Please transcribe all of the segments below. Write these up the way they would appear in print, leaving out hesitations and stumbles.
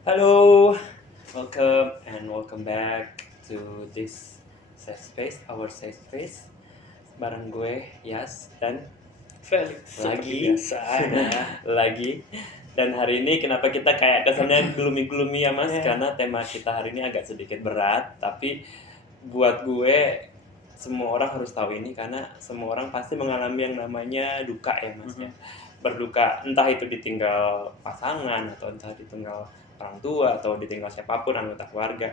Halo, welcome back to this safe space, our safe space. Bareng gue Yas dan Felix seperti lagi, biasa ya. lagi. Dan hari ini kenapa kita kayak kesannya gloomy ya Mas? Ya. Karena tema kita hari ini agak sedikit berat, tapi buat gue semua orang harus tahu ini karena semua orang pasti mengalami yang namanya duka ya Mas ya. Berduka entah itu ditinggal pasangan atau entah ditinggal orang tua atau ditinggal siapapun anggota keluarga.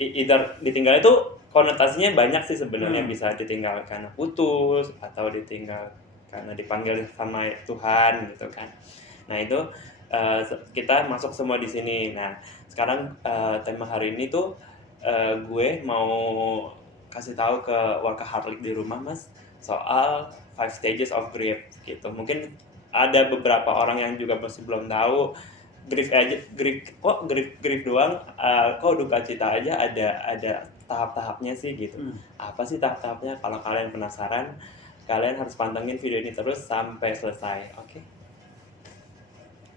Either ditinggal itu konotasinya banyak sih sebenarnya, bisa ditinggal karena putus atau ditinggal karena dipanggil sama Tuhan gitu kan. Nah itu kita masuk semua di sini. Nah sekarang tema hari ini tuh gue mau kasih tahu ke workaholic di rumah Mas soal 5 stages of grief gitu. Mungkin ada beberapa orang yang juga masih belum tahu grief doang, kok duka cita aja ada tahap-tahapnya sih gitu. Apa sih tahap-tahapnya? Kalau kalian penasaran, kalian harus pantengin video ini terus sampai selesai, oke?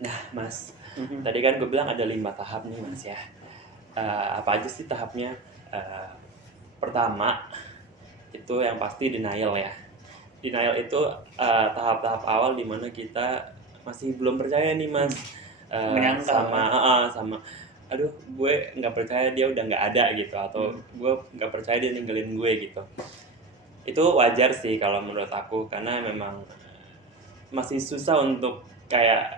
Nah Mas, tadi kan gue bilang ada 5 tahap nih Mas ya. Apa aja sih tahapnya? Pertama itu yang pasti denial ya. Denial itu tahap-tahap awal dimana kita masih belum percaya nih Mas. Menyangkal sama aduh gue nggak percaya dia udah nggak ada gitu, atau gue nggak percaya dia ninggalin gue gitu. Itu wajar sih kalau menurut aku, karena memang masih susah untuk kayak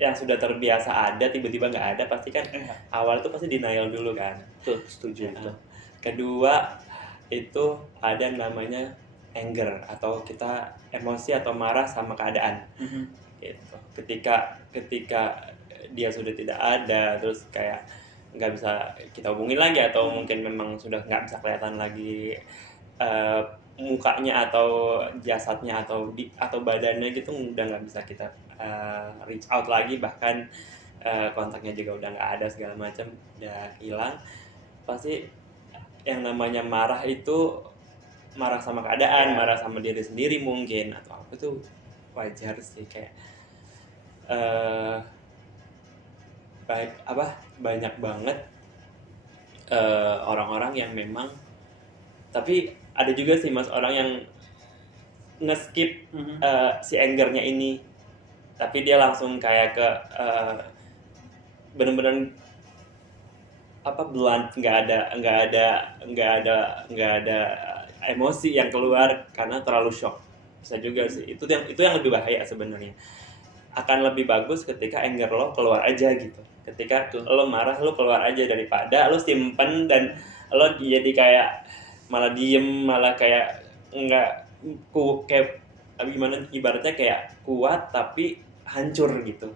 yang sudah terbiasa ada tiba-tiba nggak ada, pasti kan awal itu pasti denial dulu kan. Tuh, setuju itu. Kedua itu ada namanya anger, atau kita emosi atau marah sama keadaan gitu. Ketika dia sudah tidak ada, terus kayak nggak bisa kita hubungin lagi, atau mungkin memang sudah nggak bisa kelihatan lagi eh, mukanya atau jasadnya atau badannya gitu, udah nggak bisa kita reach out lagi, bahkan kontaknya juga udah nggak ada, segala macam udah hilang. Pasti yang namanya marah itu marah sama keadaan, marah sama diri sendiri mungkin, atau apa tuh wajar sih. Kayak banyak banget orang-orang yang memang, tapi ada juga sih Mas orang yang nge-skip si angernya ini, tapi dia langsung kayak ke bener-bener blunt, nggak ada emosi yang keluar karena terlalu shock. Bisa juga sih, itu yang lebih bahaya sebenarnya. Akan lebih bagus ketika anger lo keluar aja gitu. Ketika lo marah, lo keluar aja, daripada lo simpen dan lo jadi kayak malah diem, malah kayak nggak kayak gimana, ibaratnya kayak kuat tapi hancur gitu.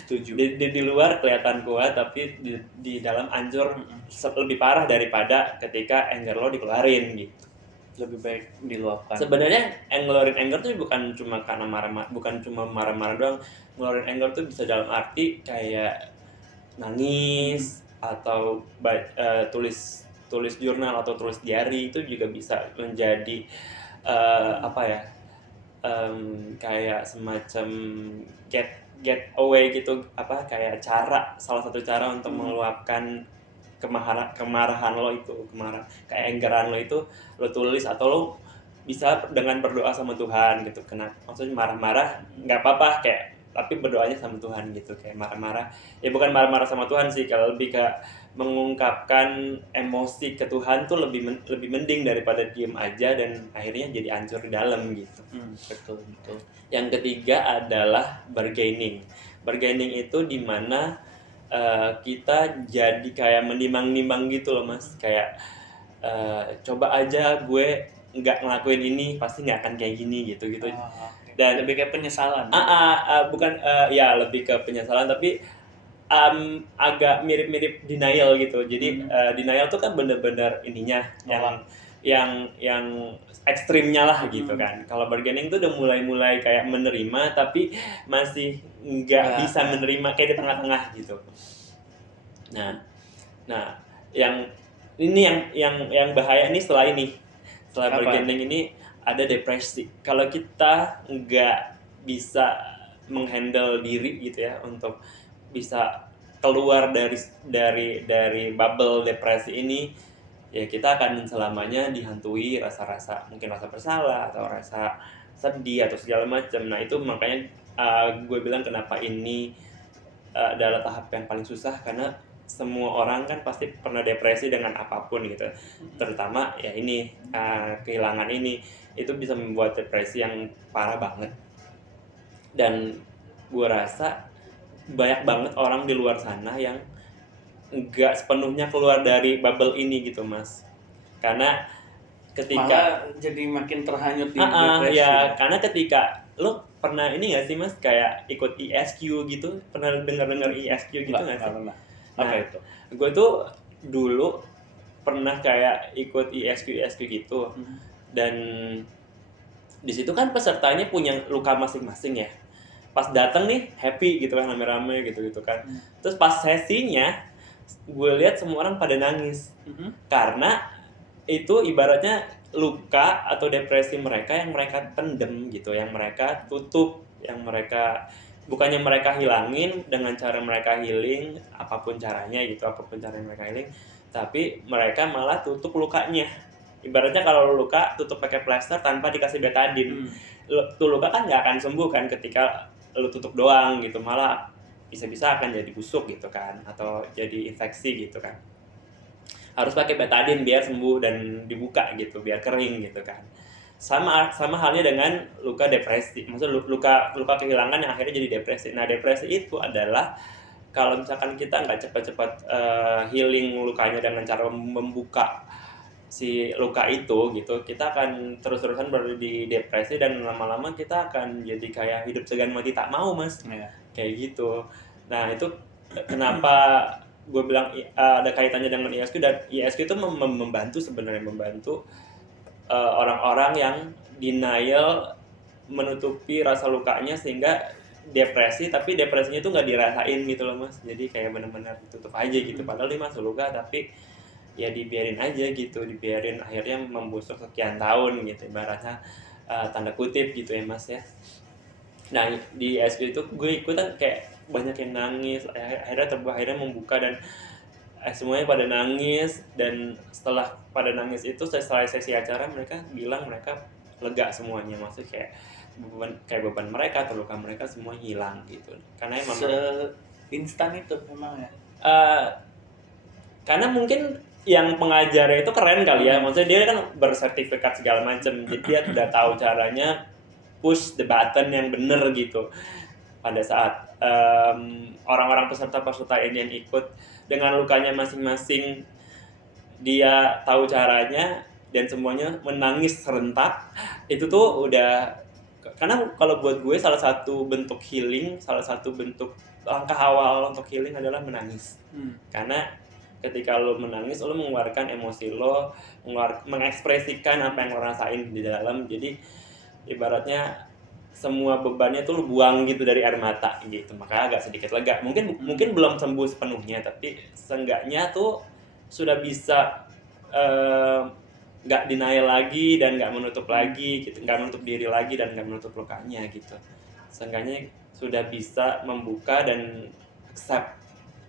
Setuju. Di luar kelihatan kuat tapi di dalam hancur, lebih parah daripada ketika anger lo dikeluarin gitu. Lebih baik diluapkan. Sebenarnya ngeluarin anger tuh bukan cuma karena bukan cuma marah-marah doang. Ngeluarin anger tuh bisa dalam arti kayak nangis, atau tulis jurnal atau tulis diary, itu juga bisa menjadi apa ya, kayak semacam get away gitu, kayak salah satu cara untuk meluapkan kemarahan lo itu, kayak anggeran lo itu lo tulis, atau lo bisa dengan berdoa sama Tuhan gitu. Maksudnya marah-marah nggak apa-apa, kayak tapi berdoanya sama Tuhan gitu. Kayak marah-marah ya bukan marah-marah sama Tuhan sih, kalau lebih ke mengungkapkan emosi ke Tuhan tuh lebih mending daripada diem aja dan akhirnya jadi hancur di dalam gitu. Betul. Yang ketiga adalah bargaining. Bargaining itu dimana kita jadi kayak menimbang-nimbang gitu loh Mas. Kayak coba aja gue nggak ngelakuin ini pasti nggak akan kayak gini gitu. Dan lebih kayak penyesalan. bukan, ya lebih ke penyesalan, tapi agak mirip-mirip denial gitu. Jadi denial tuh kan bener-bener ininya yang ekstrimnya lah gitu kan. Kalau bargaining tuh udah mulai kayak menerima tapi masih nggak bisa menerima, kayak di tengah-tengah gitu. Nah, yang ini yang bahaya nih, setelah bargaining ini ada depresi. Kalau kita nggak bisa menghandle diri gitu ya, untuk bisa keluar dari bubble depresi ini, ya kita akan selamanya dihantui rasa-rasa, mungkin rasa bersalah atau rasa sedih atau segala macam. Nah itu makanya gue bilang kenapa ini adalah tahap yang paling susah, karena semua orang kan pasti pernah depresi dengan apapun gitu, terutama ya ini kehilangan ini, itu bisa membuat depresi yang parah banget. Dan gue rasa banyak banget orang di luar sana yang nggak sepenuhnya keluar dari bubble ini gitu mas, karena ketika Malah jadi makin terhanyut di depresi. ya karena ketika lo pernah ini nggak sih mas kayak ikut ISQ gitu, pernah dengar ISQ gitu nggak sih? pernah. Nah, Apa itu? gue tuh dulu pernah kayak ikut ISQ gitu, dan di situ kan pesertanya punya luka masing-masing ya. Pas dateng nih happy gitu kan, rame-rame gitu kan. Terus pas sesinya gue lihat semua orang pada nangis karena itu ibaratnya luka atau depresi mereka yang mereka pendem gitu, yang mereka tutup, yang mereka bukannya mereka hilangin dengan cara mereka healing apapun caranya gitu, apapun cara mereka healing, tapi mereka malah tutup lukanya. Ibaratnya kalau luka tutup pakai plester tanpa dikasih betadine, tuh luka kan nggak akan sembuh kan ketika lu tutup doang gitu, malah bisa-bisa akan jadi busuk gitu kan, atau jadi infeksi gitu kan. Harus pakai betadine biar sembuh dan dibuka gitu, biar kering gitu kan. Sama halnya dengan luka depresi, maksudnya luka kehilangan yang akhirnya jadi depresi. Nah depresi itu adalah kalau misalkan kita nggak cepat-cepat healing lukanya dengan cara membuka si luka itu gitu, kita akan terus-terusan berada di depresi dan lama-lama kita akan jadi kayak hidup segan mati tak mau mas, kayak gitu. Nah itu kenapa gue bilang ada kaitannya dengan ISQ, dan ISQ itu membantu sebenarnya, membantu orang-orang yang denial menutupi rasa lukanya sehingga depresi, tapi depresinya itu nggak dirasain gitu loh mas, jadi kayak benar-benar tutup aja gitu, padahal dia masuk luka tapi ya dibiarin aja gitu, dibiarin akhirnya membusuk sekian tahun gitu ibaratnya, tanda kutip gitu ya mas ya. Nah di SQ itu gue ikutan kayak banyak yang nangis, akhirnya membuka dan semuanya pada nangis, dan setelah pada nangis itu setelah sesi acara mereka bilang mereka lega semuanya, maksudnya kayak beban mereka atau luka mereka semua hilang gitu, karena emang instan itu memang ya. Karena mungkin yang pengajarnya itu keren kali ya, maksudnya dia kan bersertifikat segala macam, jadi dia udah tahu caranya push the button yang bener gitu. Pada saat orang-orang peserta ini yang ikut dengan lukanya masing-masing, dia tahu caranya dan semuanya menangis serentak, itu tuh udah, karena kalau buat gue salah satu bentuk healing, salah satu bentuk langkah awal untuk healing adalah menangis. Karena ketika lo menangis, lo mengeluarkan emosi lo, mengekspresikan apa yang lo rasain di dalam, jadi ibaratnya semua bebannya tuh lo buang gitu dari air mata gitu, makanya agak sedikit lega. Mungkin belum sembuh sepenuhnya, tapi seenggaknya tuh sudah bisa nggak denial lagi dan nggak menutup lagi gitu, nggak menutup diri lagi dan nggak menutup lukanya gitu. Seenggaknya sudah bisa membuka dan accept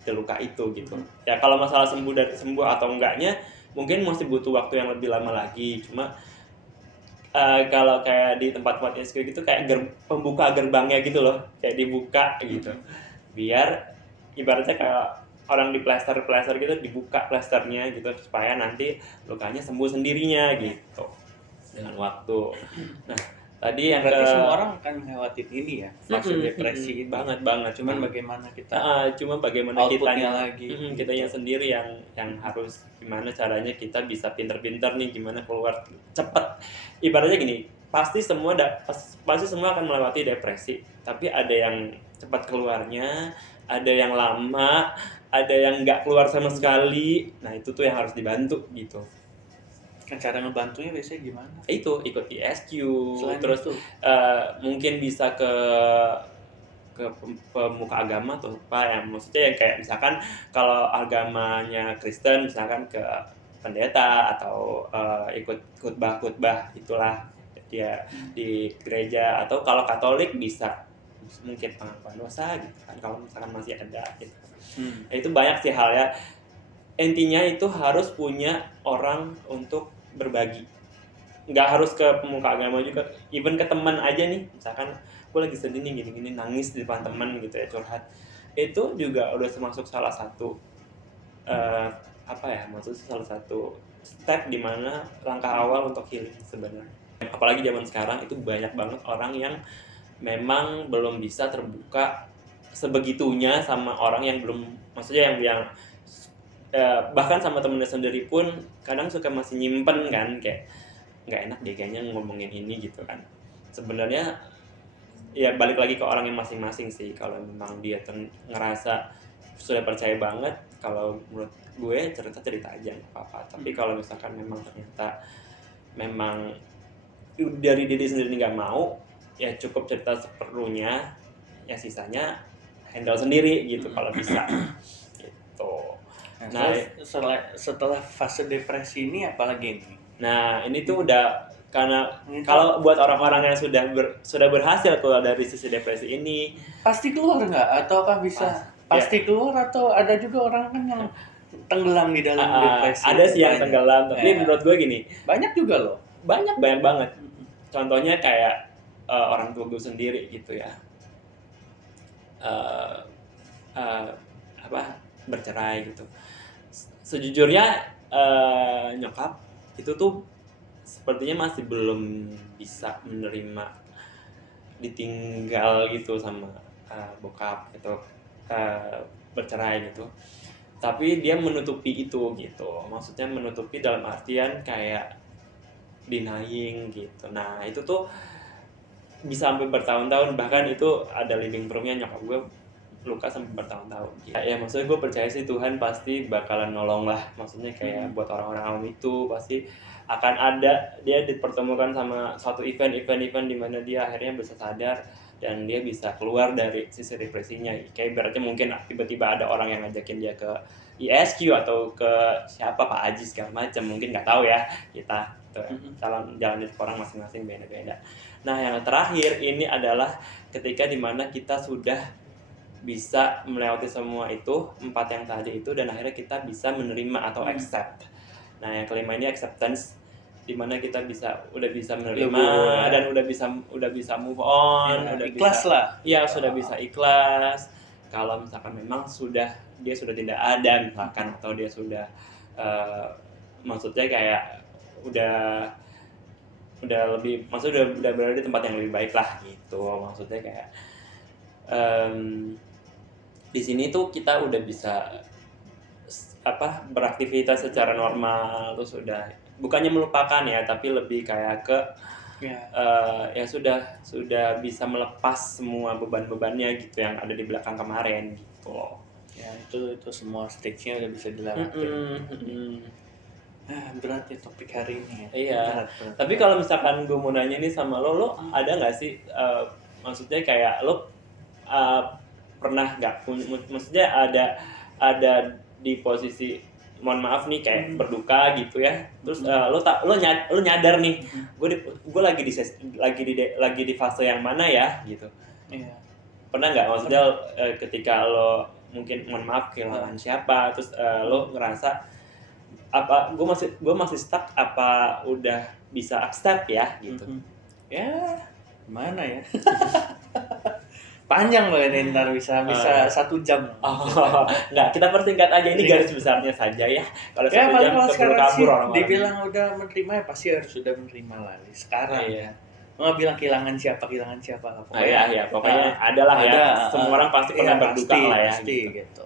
luka itu gitu. Ya kalau masalah sembuh atau enggaknya mungkin masih butuh waktu yang lebih lama lagi. Cuma kalau kayak di tempat-tempat SQ gitu kayak pembuka gerbangnya gitu loh, kayak dibuka gitu. Biar ibaratnya kayak orang di plester gitu, dibuka plesternya gitu supaya nanti lukanya sembuh sendirinya gitu dengan waktu. Nah, tadi yang berarti semua orang akan melewati ini ya, fase depresi itu. banget. Cuman bagaimana kita kitanya lagi, kitanya sendiri yang harus gimana caranya kita bisa pinter-pinter nih gimana keluar cepet. Ibaratnya gini, pasti semua akan melewati depresi, tapi ada yang cepat keluarnya, ada yang lama, ada yang nggak keluar sama sekali. Nah itu tuh yang harus dibantu gitu. Cara ngebantunya biasanya gimana? Itu ikut ISQ, selain terus itu, mungkin bisa ke pemuka agama atau apa ya, maksudnya yang kayak misalkan kalau agamanya Kristen misalkan ke pendeta atau ikut khotbah itulah dia di gereja, atau kalau Katolik bisa mungkin pengakuan dosa gitu kan kalau misalkan masih ada gitu. Hmm. Nah, itu banyak sih hal ya. Intinya itu harus punya orang untuk berbagi. Nggak harus ke pemuka agama juga, even ke teman aja nih. Misalkan gue lagi sedih nih gini-gini, nangis di depan teman gitu ya, curhat. Itu juga udah termasuk salah satu maksudnya salah satu step di mana langkah awal untuk healing sebenarnya. Apalagi zaman sekarang itu banyak banget orang yang memang belum bisa terbuka sebegitunya sama orang yang belum, maksudnya yang bahkan sama temennya sendiri pun kadang suka masih nyimpen kan, kayak nggak enak deh kayaknya ngomongin ini gitu kan. Sebenarnya ya balik lagi ke orang yang masing-masing sih. Kalau memang dia ngerasa sudah percaya banget, kalau menurut gue cerita aja nggak apa-apa. Tapi kalau misalkan memang ternyata memang dari diri sendiri nggak mau, ya cukup cerita seperlunya, ya sisanya handle sendiri gitu kalau bisa gitu. Nah, setelah fase depresi ini apalagi ini? Nah, ini tuh udah karena kalau buat orang-orang yang sudah berhasil keluar dari sisi depresi ini, pasti keluar nggak? Ataukah bisa pasti keluar, atau ada juga orang kan yang tenggelam di dalam depresi? Ada sih yang tenggelam, tapi menurut gue gini, banyak juga loh. Banyak banget. Contohnya kayak orang tua gue sendiri gitu ya. Bercerai gitu. Sejujurnya nyokap itu tuh sepertinya masih belum bisa menerima ditinggal gitu sama bokap gitu, bercerai gitu. Tapi dia menutupi itu gitu. Maksudnya menutupi dalam artian kayak denying gitu. Nah, itu tuh bisa sampai bertahun-tahun, bahkan itu ada living proof-nya, nyokap gue luka sampai bertahun-tahun gitu. Ya maksudnya gue percaya sih Tuhan pasti bakalan nolong lah. Maksudnya kayak buat orang-orang awam itu pasti akan ada, dia dipertemukan sama suatu event di mana dia akhirnya bisa sadar dan dia bisa keluar dari sisi depresinya. Kayak ibaratnya mungkin tiba-tiba ada orang yang ngajakin dia ke ISQ atau ke siapa, Pak Aji segala macam, mungkin nggak tahu ya kita gitu. Jalan itu orang masing-masing beda-beda. Nah, yang terakhir ini adalah ketika dimana kita sudah bisa melewati semua itu, 4 yang tadi itu, dan akhirnya kita bisa menerima atau accept. Nah, yang kelima ini acceptance, dimana kita udah bisa menerima dan udah bisa move on, udah ikhlas bisa, lah. Iya, sudah bisa ikhlas. Kalau misalkan memang dia sudah tidak ada misalkan, atau dia sudah maksudnya kayak udah lebih, maksudnya udah berada di tempat yang lebih baik lah gitu. Maksudnya kayak di sini tuh kita udah bisa beraktivitas secara normal, terus udah bukannya melupakan ya, tapi lebih kayak ke ya sudah bisa melepas semua beban-bebannya gitu yang ada di belakang kemarin gitu loh. Ya itu semua stage-nya udah bisa dilewatin. Berat ya topik hari ini ya. Iya. Berat. Tapi kalau misalkan gue mau nanya nih sama lo ada nggak sih maksudnya kayak lo pernah nggak, maksudnya ada di posisi, mohon maaf nih, kayak berduka gitu ya, terus lo nyadar nih, gue lagi di fase yang mana ya gitu. Iya. Pernah nggak, maksudnya ketika lo mungkin, mohon maaf, kehilangan siapa, terus lo ngerasa apa gue masih stuck, apa udah bisa accept ya gitu. Ya gimana ya. Panjang loh ini, ntar bisa 1 jam. Nggak, kita persingkat aja, ini garis besarnya saja ya. Kalau 1 jam keburu kabur orang-orang. Dibilang udah menerima ya pasti harus sudah menerima lah sekarang. Iya. Nggak bilang kehilangan siapa lah. Pokoknya adalah ya. Semua orang pasti pernah berduka lah ya. Pasti gitu.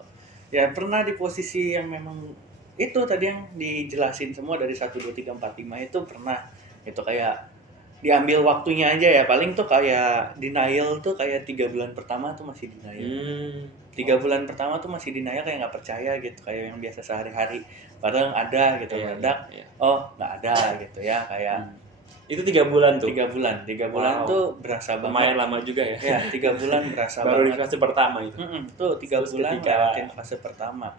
Ya pernah di posisi yang memang itu tadi yang dijelasin semua dari 1, 2, 3, 4, 5 itu pernah. Itu kayak diambil waktunya aja ya, paling tuh kayak denial tuh kayak 3 bulan pertama tuh masih denial. 3 bulan pertama tuh masih denial, kayak nggak percaya gitu, kayak yang biasa sehari-hari padahal ada gitu, oh nggak ada gitu ya, kayak itu 3 bulan tuh. 3 bulan tuh berasa banget. Lumayan lama juga ya. Ya 3 bulan berasa baru banget. Di fase pertama itu. Tuh 3 bulan lewatin fase pertama.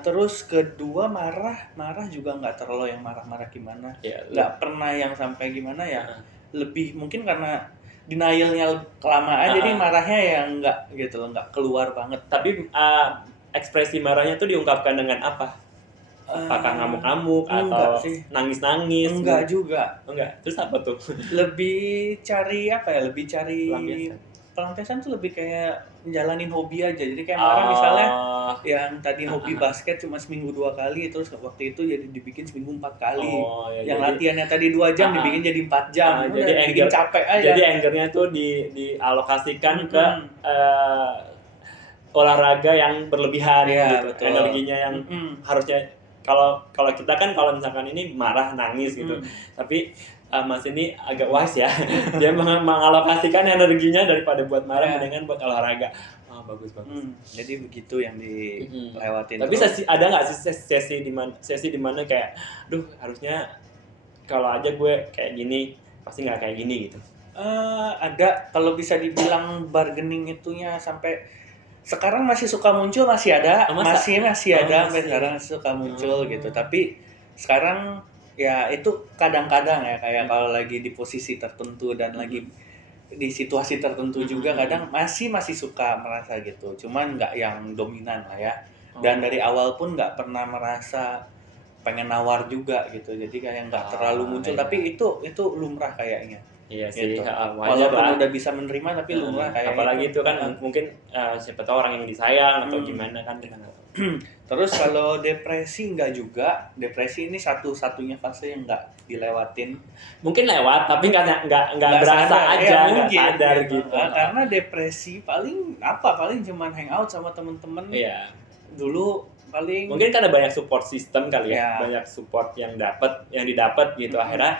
Terus kedua marah juga nggak terlalu yang marah-marah gimana. Nggak pernah yang sampai gimana ya. Lebih mungkin karena denialnya kelamaan, jadi Ah, marahnya ya nggak gitu loh, nggak keluar banget. tapi ekspresi marahnya tuh diungkapkan dengan apa? Apakah Eh, ngamuk-ngamuk enggak atau sih, nangis-nangis? enggak juga. Enggak. Terus apa tuh? Lebih cari apa ya? Lebih cari Pelampiasan. pelampiasan tuh lebih kayak menjalanin hobi aja. Jadi kayak marah misalnya Oh, yang tadi hobi basket cuma seminggu 2 kali, terus waktu itu jadi dibikin seminggu 4 kali. oh ya Yang jadi latihannya tadi 2 jam ah, dibikin jadi 4 jam. jadi Udah bikin anger capek aja. jadi angernya tuh dialokasikan ke Mm-mm. eh, olahraga yang berlebihan Iya gitu, betul. energinya yang Mm-mm. harusnya kalau kalau kita kan kalau misalkan ini marah nangis gitu, Mm-mm. tapi Mas ini agak wise ya, dia mengalokasikan energinya daripada buat marah Ya. mendingan buat olahraga. Oh, bagus. Jadi begitu yang dilewatin. Tapi Terus ada nggak sih sesi di mana kayak, duh harusnya kalau aja gue kayak gini pasti nggak kayak gini gitu. ada, kalau bisa dibilang bargaining itunya sampai sekarang masih suka muncul, masih ada, Oh, masa? masih Oh, ada sampai masih. sekarang suka muncul Oh. gitu. Tapi sekarang ya itu kadang-kadang ya kayak kalau lagi di posisi tertentu dan lagi di situasi tertentu juga kadang masih suka merasa gitu. Cuman nggak yang dominan lah ya. Dan dari awal pun nggak pernah merasa pengen nawar juga gitu. Jadi kayak nggak terlalu muncul. Iya. Tapi itu lumrah kayaknya. Iya sih, Gitu. wajar Walaupun lah. udah bisa menerima tapi lumrah kayak apalagi itu kan mungkin siapa tahu orang yang disayang atau gimana kan kita nggak tahu. Terus kalau depresi enggak juga. Depresi ini satu-satunya fase yang enggak dilewatin. Mungkin lewat tapi nggak berasa sadar. aja, Ya, nggak mungkin, sadar gitu. Karena depresi paling cuman hangout sama temen-temen. Iya. Dulu paling Mungkin karena banyak support system kali ya, Ya. banyak support yang didapat gitu. Akhirnya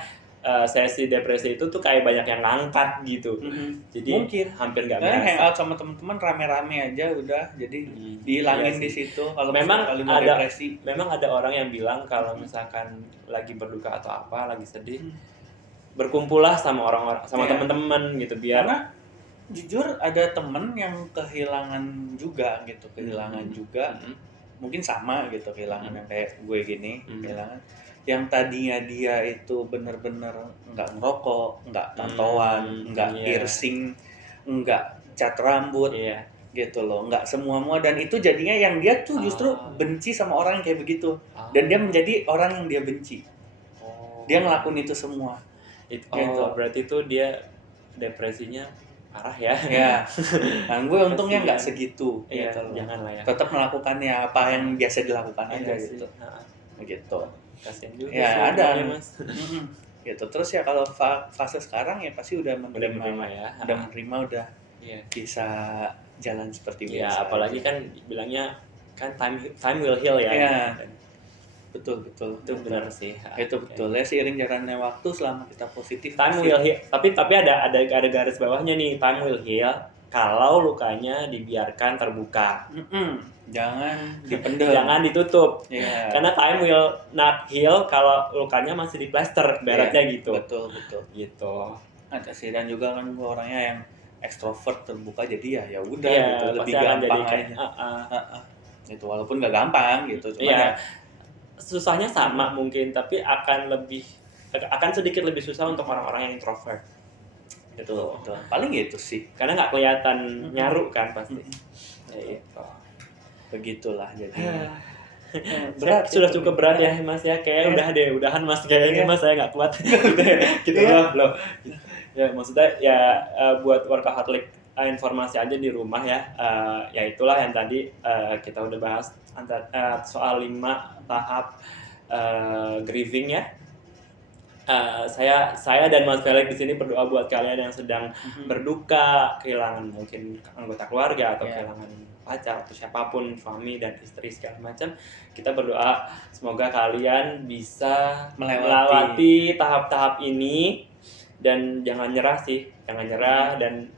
sesi depresi itu tuh kayak banyak yang ngangkat gitu. Jadi mungkin hampir nggak karena berasa. hangout sama teman-teman rame-rame aja udah, jadi dihilangin Iya di sih. situ kalau Memang kali mau ada depresi. memang ada orang yang bilang kalau misalkan lagi berduka atau apa, lagi sedih, berkumpullah sama orang-orang, sama Iya. teman-teman gitu biar Karena jujur ada temen yang kehilangan juga gitu, juga mungkin sama gitu kehilangan yang kayak gue gini, kehilangan yang tadinya dia itu bener-bener nggak ngerokok, nggak tatoan, nggak iya. piercing, nggak cat rambut, Iya. gitu loh, nggak semua dan itu jadinya yang dia tuh justru benci sama orang yang kayak begitu, dan dia menjadi orang yang dia benci. Dia ngelakuin itu semua. Gitu. Berarti itu dia depresinya parah ya. Ya. Nah, gue untungnya nggak segitu. Iya, gitu loh. jangan lah ya. Tetap melakukannya apa yang biasa dilakukan aja Iya gitu. sih. Gitu. Kasian juga Ya sih ada. semuanya, Mas. Gitu. Terus ya kalau fase sekarang ya pasti udah menerima ya. Udah menerima, udah Iya. bisa jalan seperti Ya, biasa. apalagi kan bilangnya kan time will heal ya. Iya. Betul. Itu benar sih. Itu betul. Ya seiring jalannya waktu selama kita positif Time will heal. Tapi ada garis bawahnya nih, time will heal kalau lukanya dibiarkan terbuka. Jangan dipendam. Jangan ditutup. Yeah. Karena time will not heal kalau lukanya masih diplester, beratnya gitu. Betul. Gitu. Ada sih, dan juga kan gue orangnya yang ekstrovert terbuka, jadi ya udah Iya, gitu, lebih pasti akan gampang jadi aja. Itu walaupun nggak gampang gitu, cuma Iya. ya Susahnya sama mungkin, tapi akan sedikit lebih susah untuk orang-orang yang introvert. betul. Paling gitu sih. Karena nggak kelihatan nyaru kan pasti. Ya, gitu. Begitulah jadi. Berat, sudah cukup berat ya Mas ya, kayaknya udahan Mas, kayaknya Mas saya nggak kuat. gitu loh. Ya maksudnya ya buat workaholic informasi aja di rumah ya, ya itulah yang tadi kita udah bahas soal 5 tahap grieving ya. Saya dan Mas Felix di sini berdoa buat kalian yang sedang berduka, kehilangan mungkin anggota keluarga atau kehilangan pacar atau siapapun, suami dan istri segala macam. Kita berdoa semoga kalian bisa melewati tahap-tahap ini dan jangan nyerah dan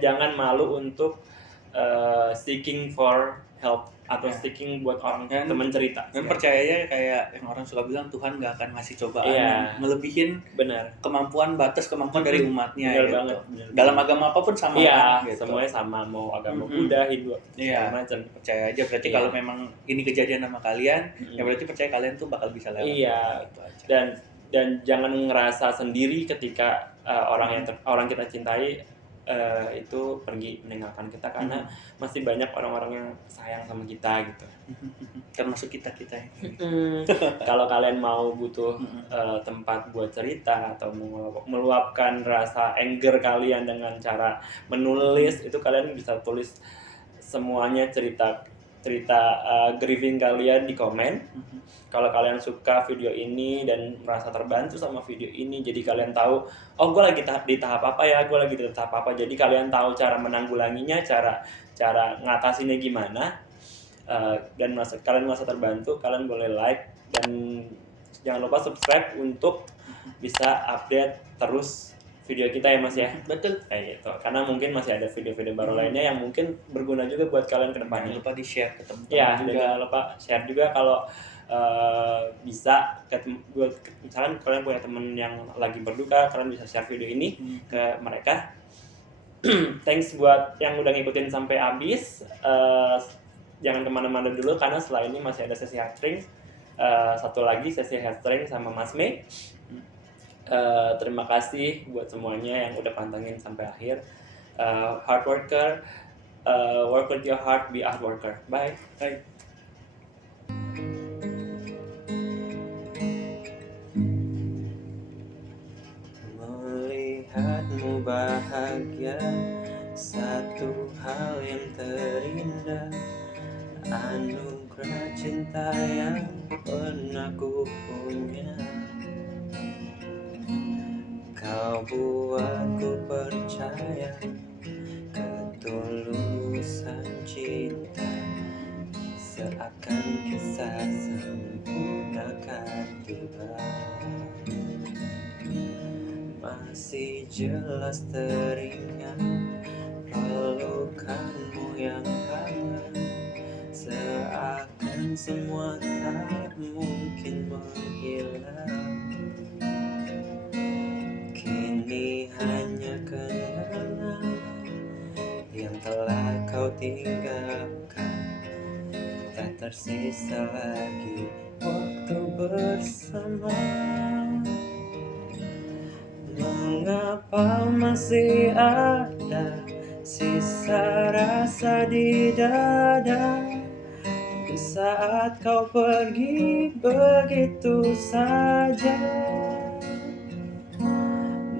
jangan malu untuk seeking for help atau seeking buat orang teman cerita. Dan percaya aja kayak yang orang suka bilang, Tuhan nggak akan ngasih cobaan yang melebihin kemampuan dari umatnya. Benar gitu. Banget. Dalam agama apapun sama kan, gitu. Semuanya sama, mau agama Buddha, Hindu, segala macam. Percaya aja, berarti kalau memang ini kejadian sama kalian, ya berarti percaya kalian tuh bakal bisa lewat. Iya. Gitu aja. Dan jangan ngerasa sendiri ketika orang kita cintai itu pergi meninggalkan kita karena masih banyak orang-orang yang sayang sama kita gitu. Termasuk kita ini. Kalau kalian mau butuh tempat buat cerita atau meluapkan rasa anger kalian dengan cara menulis, itu kalian bisa tulis semuanya cerita grieving kalian di komen. Kalau kalian suka video ini dan merasa terbantu sama video ini, jadi kalian tahu, oh gue lagi di tahap apa ya, gue lagi di tahap apa, jadi kalian tahu cara menanggulanginya, cara ngatasinnya gimana, dan kalian merasa terbantu, kalian boleh like dan jangan lupa subscribe untuk bisa update terus video kita ya Mas ya. Betul. Kayak gitu. Karena mungkin masih ada video-video baru lainnya yang mungkin berguna juga buat kalian ke depannya. Jangan lupa di-share ke teman-teman ya, juga. Dan jangan lupa share juga kalau bisa misalkan kalian punya temen yang lagi berduka, kalian bisa share video ini ke mereka. Thanks buat yang udah ngikutin sampai habis. Jangan kemana-mana dulu karena setelah ini masih ada sesi headstring. Satu lagi sesi headstring sama Mas Mei. Terima kasih buat semuanya yang udah pantengin sampai akhir. Hard worker, work with your heart, be a hard worker. Bye. Bye. Melihatmu bahagia, satu hal yang terindah, anugerah cinta yang pernah ku punya. Kau buatku percaya ketulusan cinta, seakan kisah sempurna akan tiba. Masih jelas teringat pelukanmu yang hangat, seakan semua tak mungkin menghilang. Kini hanya kenangan yang telah kau tinggalkan, tak tersisa lagi waktu bersama. Mengapa masih ada sisa rasa di dada di saat kau pergi begitu saja?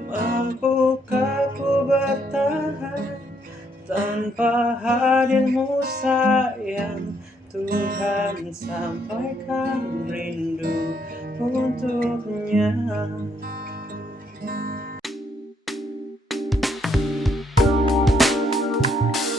Mampukah ku bertahan tanpa hadirmu sayang? Tuhan sampaikan rindu untuknya.